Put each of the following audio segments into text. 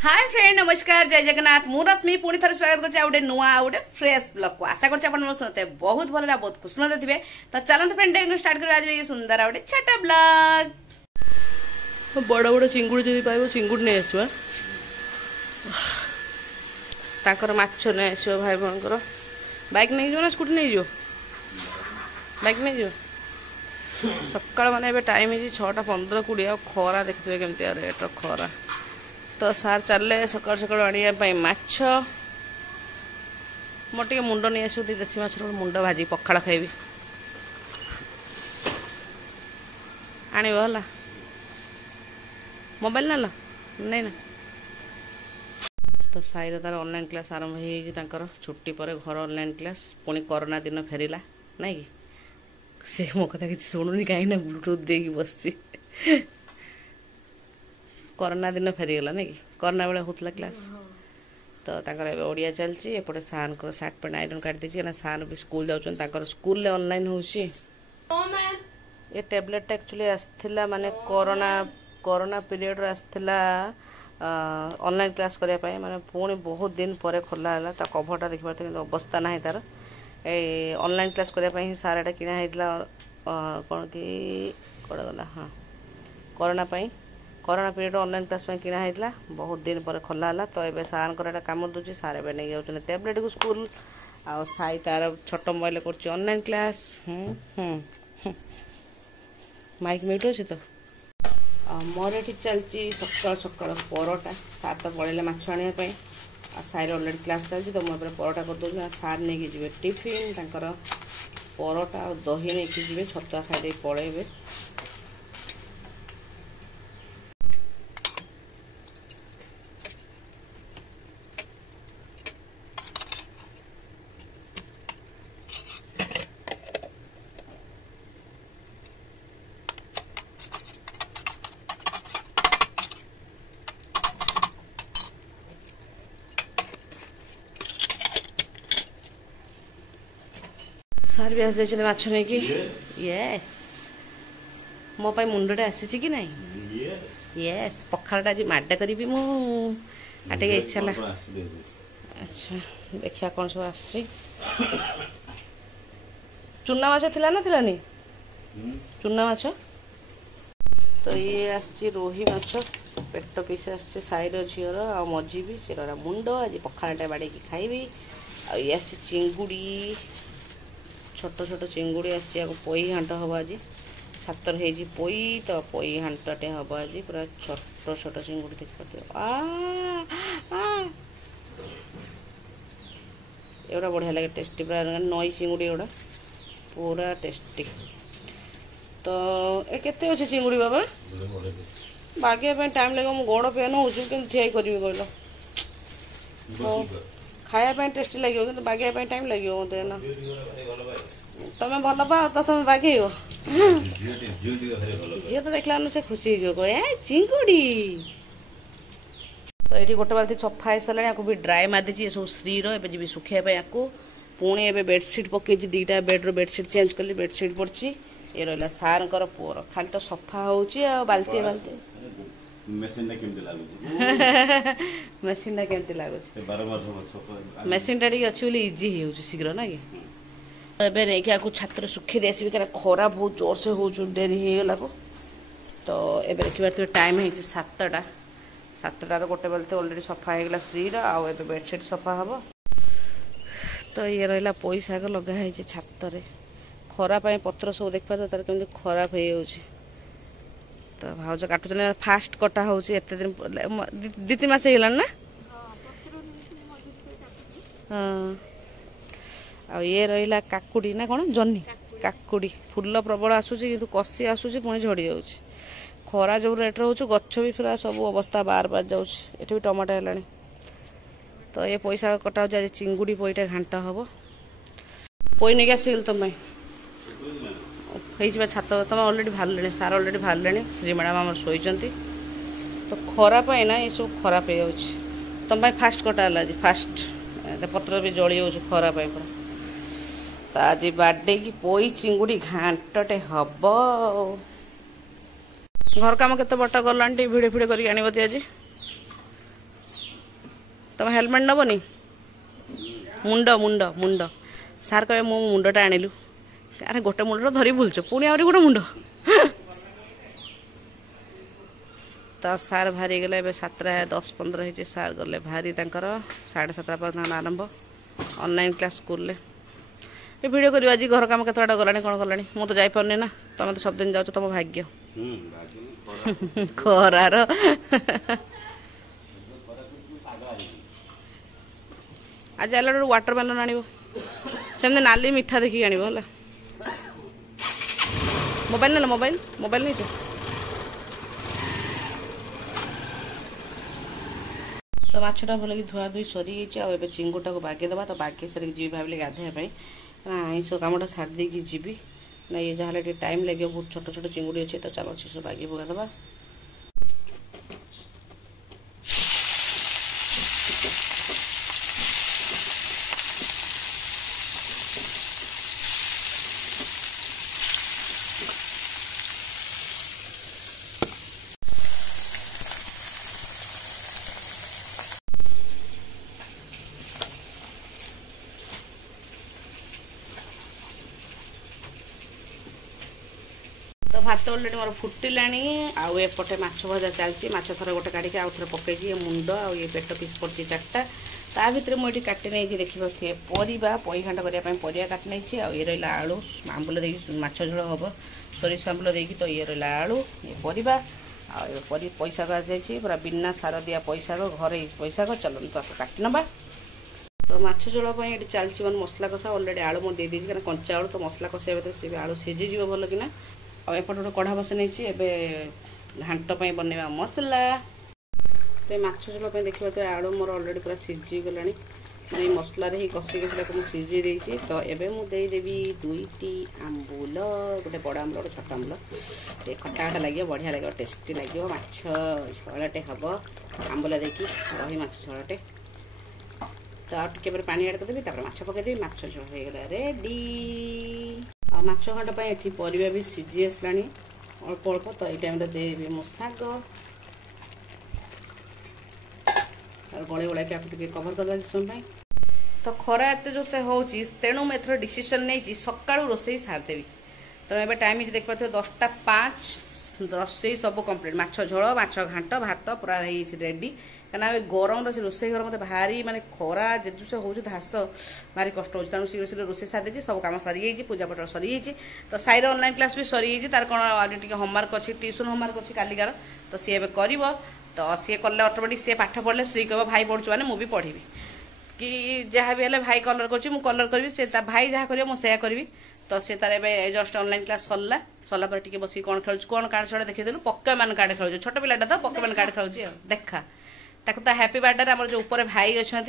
hi friend नमस्कार जय जगन्नाथ मु रश्मि पुणी थरे स्वागत करछि आउटे नुआ आउटे फ्रेश ब्लॉग को आशा करछि आपण मते बहुत भलरा बहुत खुशी मते थिबे तो चलंत फ्रेंड देखनो स्टार्ट करू आज ये सुंदर आउटे छोटा ब्लॉग बड़ बड़ चिंगुड़ी जदी पाइबो चिंगुड़ी नै आसवा ताकर माछ नै आसो भाई भनकर बाइक नै जो ना स्कूटी नै जो बाइक नै जो सकाळ माने बे टाइम है 6:15 20 आ खरा देखिबे केमते रेट खरा तो सार चले सकाल सकाल आने माछ मोर टे मुंड नहीं आस देसी माछ मुंड भाजी पखाड़ खाइबी आनला मोबाइल ना नहीं ना तो साई तार ऑनलाइन क्लास आरंभ हो छुट्टी पर घर ऑनलाइन क्लास पुणी कोरोना दिन फेरला ना कि से मो कथा कि शुणुनी कहीं ब्लूटूथ दे बस कोरोना दिन फेरीगला ना कि कोरोना बेले होता क्लास तो ओडिया चलती एपटे सार को सार्ट पैंट आयरन काट दीजिए ना सार भी स्कूल जाऊँ स्कूल ऑनलाइन होची ये टैबलेट एक्चुअली आसला माने कोरोना पीरियड आसला ऑनलाइन क्लास करने माने पुणी बहुत दिन पर खोला है कभरटा देखिए कि अवस्था ना तार ए ऑनलाइन क्लास करने सार एटा किना कौन कि कौन गला हाँ कोरोना पीरियड ऑनलाइन क्लास में किना है बहुत दिन पर खोला है तो ये सार को कम दूसरी सार ए नहीं जाऊँ टैबलेट को स्कूल आ साई तार छोट मोबाइल कर ऑनलाइन क्लास माइक म्यूट अच्छे तो मोर ये चलती सकाल सकाल परोटा सार तो पड़े माछ आने साइर अलरेडी क्लास चलती तो मुझे परोटा कर दूसरी सार नहीं जी टिफिन तर परोटा और दही नहीं जी छतुआ खाई पड़े सार भी आसी माछ नहीं कि यस मो पाई मुंडटा आसी कि नहीं यस पखाड़ा आज माडा करी मुझे इच्छा ला अच्छा देखिया कौन सब आसी चुना माछ थिला ना थिलानी चुना माछ तो ये आसी रोही माछ पेट पीस आसी साइर झीर आ मझी भी सिरा मुंड आज पखाड़ाटा बाड़े खाइबी आ ये आसी चिंगुड़ी छोट छोट चिंगुड़ी आसी पोई घाट हम आज छातर हो पोई तो पोई घाटे हम आज पूरा छोट छोट चिंगुड़ी देख पाते एगुड़ा बढ़िया लगे टेस्टी पूरा नई चिंगुड़ी एगुड़ा पूरा टेस्टी तो ए केते अच्छे चिंगुड़ी बाबा बागे टाइम लगे मो गोड़ पेन हो ठिया करी कहल खाया टेस्टी लगे कि बागे टाइम लगे मत ना तुम भल पा तो तुम बागे झील तो देखला से खुशी हो चिंगुड़ी तो ये गोटे बाल्टी सफा हो सारा भी ड्राए मारिदी सब श्री जी सुखाई या पुणी ए बेडसीट पकई दीटा बेड्र बेडसीट चेंज कली बेडसीट पड़ी ये रहा सार पुअर खाली तो सफा हो बाल्टी बाल्टी मेसीन केमती लगुच मेसीन टा अच्छी इजी हो शीघ्र ना कि एबे नहीं कि छात्र सुखी देसी भी खरा बहुत जोर से हो डेरी होगला को तो एबे देखिए टाइम है 7टार गोटे बेलते अलरेडी सफा होगला श्री आउ बेडसीट सफा हम तो ये रहा पोई शाग लगाई छाତରେ खरा पत्र सब देखा तो तार केमती खराब हो तो भाज काटुचे फास्ट कटा हो दिन 2-3 मास हो ना हाँ आ ये रहा काकुड़ी ना कौन जन्नी काकुड़ी फूल प्रबल आसूसी कि कषि आसूसी पुणी झड़ी जाऊँ खरा जो रेट रोच गछ भी पूरा सब अवस्था बार बार जाऊँगी भी टमाटो है तो ये पैसा कटा हो चिंगुड़ी पोईटा घांट हम पोई नहीं आसगल तुम छात तुम अलरेडी बाहर सार अलरेडी बाहर श्री मैडम आम शोचती तो खराब ना ये सब खराब हो तुम फास्ट कटा आज फास्ट पत्र भी जली जाऊँ खराब पूरा तो आज बाडे की पोई चिंगुड़ी घांटटे हम घर कम केत बट गलानी भिड़े फिड़े कर आज तुम हेलमेट नबनी मुंड मुंड मुंड सार कहे मो मुंडटा आनिलु अरे गोटे मुंड धरी बुलच पुणी आहरी गोटे मुंड तो सार बाहरी गले 7:10-15 होती सार गले बाहरी 7:30 पर आरंभ ऑनलाइन क्लास स्कूल ये वीडियो कर आज घर कम केतटा गलानी कौन गलानी मु तो जापारे ना तुम तो सब दिन जाओ तुम भाग्य खरार आज आल वाटर मेलन आण सेमती नाली मिठा देखिए आण मोबाइल ना मोबाइल मोबाइल नहीं तो माछटा भल कि धुआ धुई सरी जाइए चिंगुटा को बागेदबा तो बागे सारे जी भाविले गाधेवाई आईस कमटा छाड़ देकी जी ना ये जहाँ टाइम लगे बहुत छोट छोट चिंगुड़ी अच्छे तो चलो से बागे पकईदबा तो भात अलरेडी मोर फुटिला आउ एपटे माछ भजा चलती माछ थर गोटे काढ़ी आउ थे पकई मुंड आ पेट पीस पड़ी 4टा ता भर मुझे काटी नहीं देखिए परिवा पई घाट करने परिया काटी नहीं आउ ये रहा आलू आंबुल देखिए माछ झोल हम सोरिष आंबुल देखिए तो ये रहा आलू ये परिवा पैसाक आसी पूरा बिना सार दिया पैसाक घर पैसाक चलो तो काटी नवा तो माछ झोल ये चलती मन मसला कषा अलरेडी आलू मुझे देदी क्या कंचा आलू तो मसला कषा भर से आलू सीझीज भल कि एपटे गोटे कढ़ा बस नहीं घाट बनवा मसला तो माछ झोल देखिए तो आलू मोर अलरेडी पूरा सीझी गला मैं मसलार ही कषिक मुझे सीझी देती तो ये मुझे देवी 2टी आंबुल गोटे बड़ आंबुल गोटे छोट आंबुल टे खटा खटा लगे बढ़िया लगे टेस्टी लगे माछ झोलटे हम आंबुल देकी रही माछ झोलटे तो आगे पानी ऐड करदेवी माछ पकईदेवी माछ झोल हो गला रेडी आ माछ घाट ये परिवा भी सीझी आसला अल्प अल्प तो ये टाइम देवी मो शाग गले गुड़ा के कभर कर समय तो खरा एत जो से हो तेणु मुझे डिसीजन नहीं सका रोसे सारदेवी तो ये टाइम देख पारे 10:05 रोसे सब कम्प्लीट माछ झोल माछ घाट भात पूरा रेडी क्या गरम रोसे घर मतलब भारी माने खरा जेजु से हो धास भारी कष्ट हो शीघ्र शीघ्र रोसे सारी सब कम सरी पूजा पट सरी तो साइर ऑनलाइन क्लास भी सरी तार कौन आज होमवर्क अच्छी ट्यूशन होमवर्क अच्छी कालिकार तो सी ए कर तो सी कले ऑटोमेटिक सी पाठ पढ़ले श्री कह भाई पढ़ुଛୁ मैंने मुझे पढ़ी कि जहाँ भी भाई कलर कलर करी से भाई जहाँ कर मुझे करी तो सी तार जस्ट ऑनलाइन क्लास सरला पर टी बस कौन खेलु कौन कार्ड छड़ा देखी पकेमान कार्ड खेलु छोट पिलाटा तो पकेमान कार्ड खेलुची देखा ताको तो हैप्पी बर्थडे आम जो ऊपर भाई अच्छा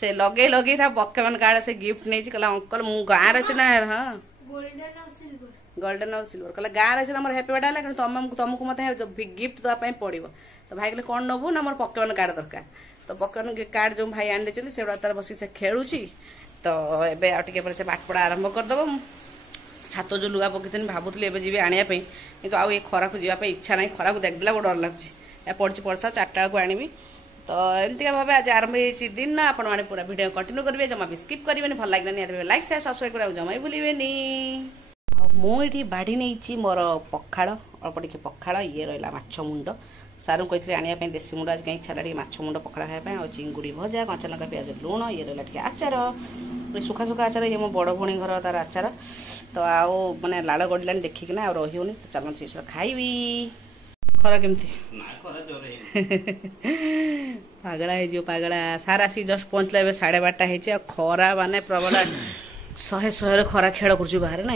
से लगे लगे पकेमान कार्ड से गिफ्ट नहीं कहला अंकल मु गाँव अच्छे ना हाँ गोल्डन और सिल्वर कहला गाँव अच्छे मोर हैप्पी बर्थडे है तुमको मत गिफ्ट देवाई पड़ो तो भाई कहले कौन नबू ना मोर पकेमान कार्ड दरकार तो पकेमान कार्ड जो भाई आनी देते से तार बस से खेलुची तो एबे आटे से पाठ पढ़ा आरंभ करदेव छात जो लुगा पकई भावुली एवं जी आने कि आउ ये खरा को जावाई इच्छा ना खरा को देखदेला बहुत डर लगुच पढ़ी था 4टा को आनी तो एमती भाव आज आरंभ हो दिन ना आपण मैंने पूरा वीडियो कंटिन्यू करेंगे जमा भी स्किप करेंगे भल लगे लाइक शेयर सब्सक्राइब करा जमा भूलें मुझे बाढ़ी नहीं मोर पखाड़ अल्प टे पखाड़ ये रहा माछ मुंड सारू कही आने देसी मुंड आज कहीं इच्छा टे माछ मुंड पखाड़ खायापी और चिंगुड़ी भजा कंचा लंका प्याज लुण ये रहा टे आचार सुखा सुखा आचार ये मो बड़ भौणी घर तार आचार तो आओ मैंने लाड़ गड़िलानी देखिकिना आ रही होनी चलो से खाइबी खरा केमती पागला हो पागला सार आसिक जस्ट पहुँचला ए 12:30 हो खरा माने प्रबल 100 खरा खेल कर बाहर ना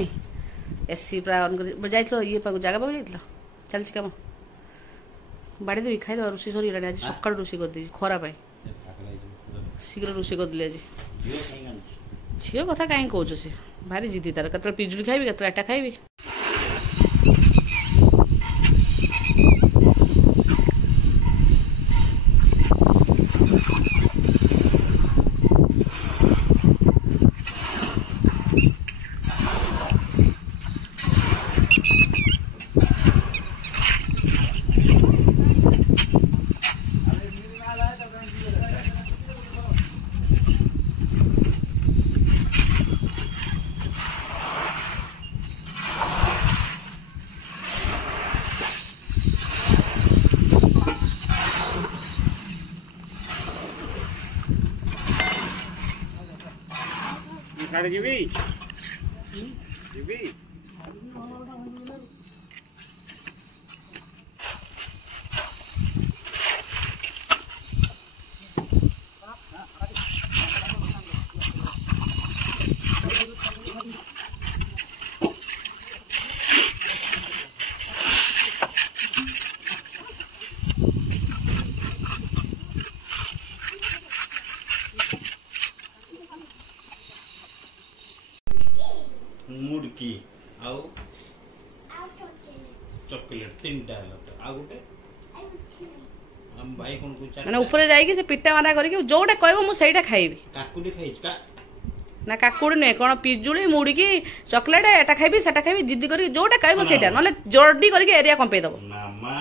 एसी पूरा ऑन कर जाइल ये जगह पाक जाइल चलती कम बाड़ी देवी खाई रोषे सर आज सका रोषे करदे खरा शीघ्र रोषे करदे आज झील कथा कहीं कौच से भारी जिदी तार कत पिजुड़ी खाइबी कत एटा खाइबी साड़े जीवी जीवी मुड़की आउ चॉकलेट तीन टा आ गोटे हम भाई कोन को माने ऊपर जाई कि से पिट्टा मारा करी कि जोटा कहबो मु सेटा खाइबी काकुडी खाइछ का ना काकुड़ी ने कोन पिजुली मुड़की चॉकलेट एटा खाइबी सेटा खाइबी जिद्दी करी जोटा कहबो सेटा नले जर्डी करी एरिया कंपे दबो मामा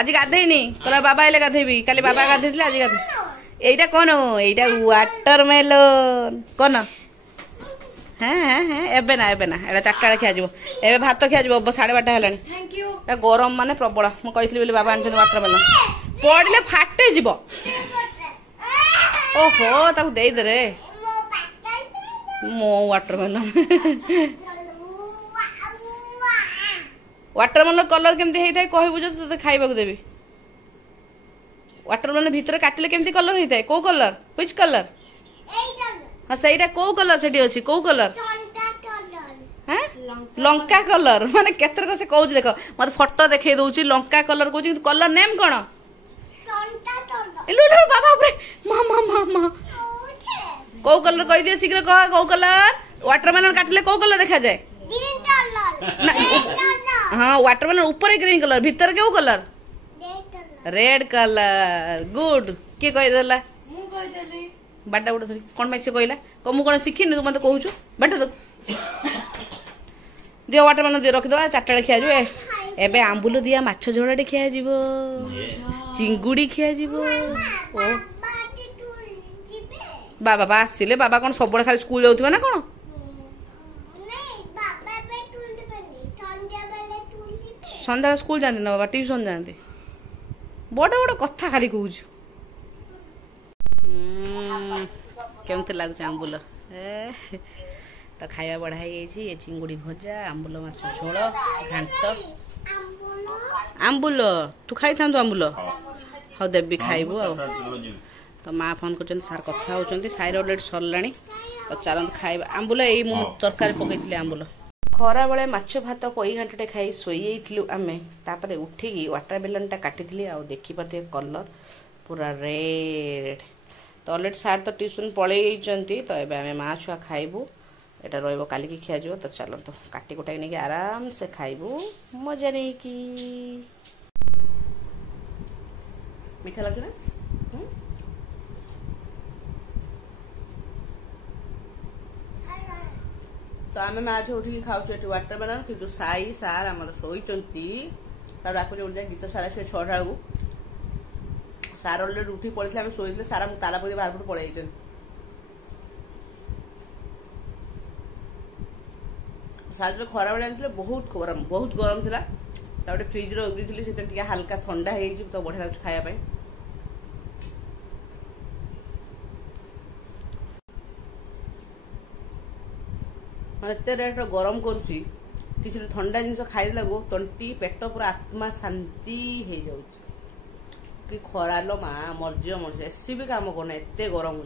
आज गाधेइनी तोरा बाबा आइले गाधेबी काली बाबा गाधेइले आज गाधे एटा कोन एटा वाटरमेलन कोन हाँ हाँ हाँ एबे ना एटा चारटा खिया जीवो एबे भात खिया जीवो 12:30 हेलानी थैंक यू एटा गरम माने प्रबल मु कहितली बोली बाबा आनछन वाटरमेलन पड़ले फाटे जीवो ओहो ताकू देई दे रे मो वाटरमेलन वाटरमेलन कलर केमती हेइथाय कहबु जे तते खाइबा को देबी वाटरमेलन भीतर काटले केमती कलर हेइथाय को कलर व्हिच कलर हाँ सहीटा कौ कलर से अच्छी कौ कलर हाँ लंका कलर माने केतर से कहूँ देख मत फोटो देखे दउची लंका कलर कहूँ कलर नेम कौन बाबा मामा मामा कौ कलर कह दिए शीघ्र कह कौ कलर वाटरमेलन काटले कौ कलर देखा जाए हाँ वाटरमेलन ऊपर ग्रीन कलर भीतर क्यों कलर रेड कलर गुड किए कहीदेला बाटा गोटे धरी कौन से कहला कह मुझे कौन शिखिनी तू मत कहूँ बाटा दे दियो वाटरमेलन दियो रखिद 4टा खिया एबे आंबुल दिया माछ झोड़ाटे खिया चिंगुड़ी खिया बाबा आसिले बाबा कौन सब खाली स्कूल जाऊे ना कौन सन्ध्या स्कूल जाती ना बाबा ट्यूशन जाती बड़ बड़ कथा खाली कहूँ केमती लगुच आंबुल तो खाया बढ़ाई ये चिंगुड़ी भजा आंबुल माछ झोल घाट आंबुल तू खाई था आंबुल हाँ देवी खाइबू आ तो माँ फोन कर सार कथा होती साइर अलरेडी सरला तो चलते खाइबा आंबुल यही मु तरकारी पकई आंबुल खरा बेले माछ भात पई घाटे खाई शोलु आम तापर उठिकी वाटरमेलनटा काटी आ देखी पारे कलर पूरा रेड तो अलरेडी सार तो ट्यूशन पलि तो ये आम माँ छुआ खाइबू एटा रही काली की खिया तो चलते काटी कुटा नहीं आराम से खाइबू मजा नहीं कि मीठा लगे ना तो आम माँ छुआ उठी खाऊ वाटरमेलन कि साई सार आम शोचती डाक गीत सारा छुए 6टा बेलू सार अलरेडी उठी पड़े आम शोचे सारा ताला पकड़ बाहर पट पड़े सार जो खरा बेले आनी बहुत गरम था फ्रिज रखी से हाल्का ठंडा हो तो बढ़िया लगे खायापी एत रेट गरम करुच्ची किसी ठंडा जिन खाइला तंटी पेट पूरा आत्मा शांति हो जाऊँ कि खरा लो माँ मर्जी मर्जी एसी भी काम करना एत गरम हो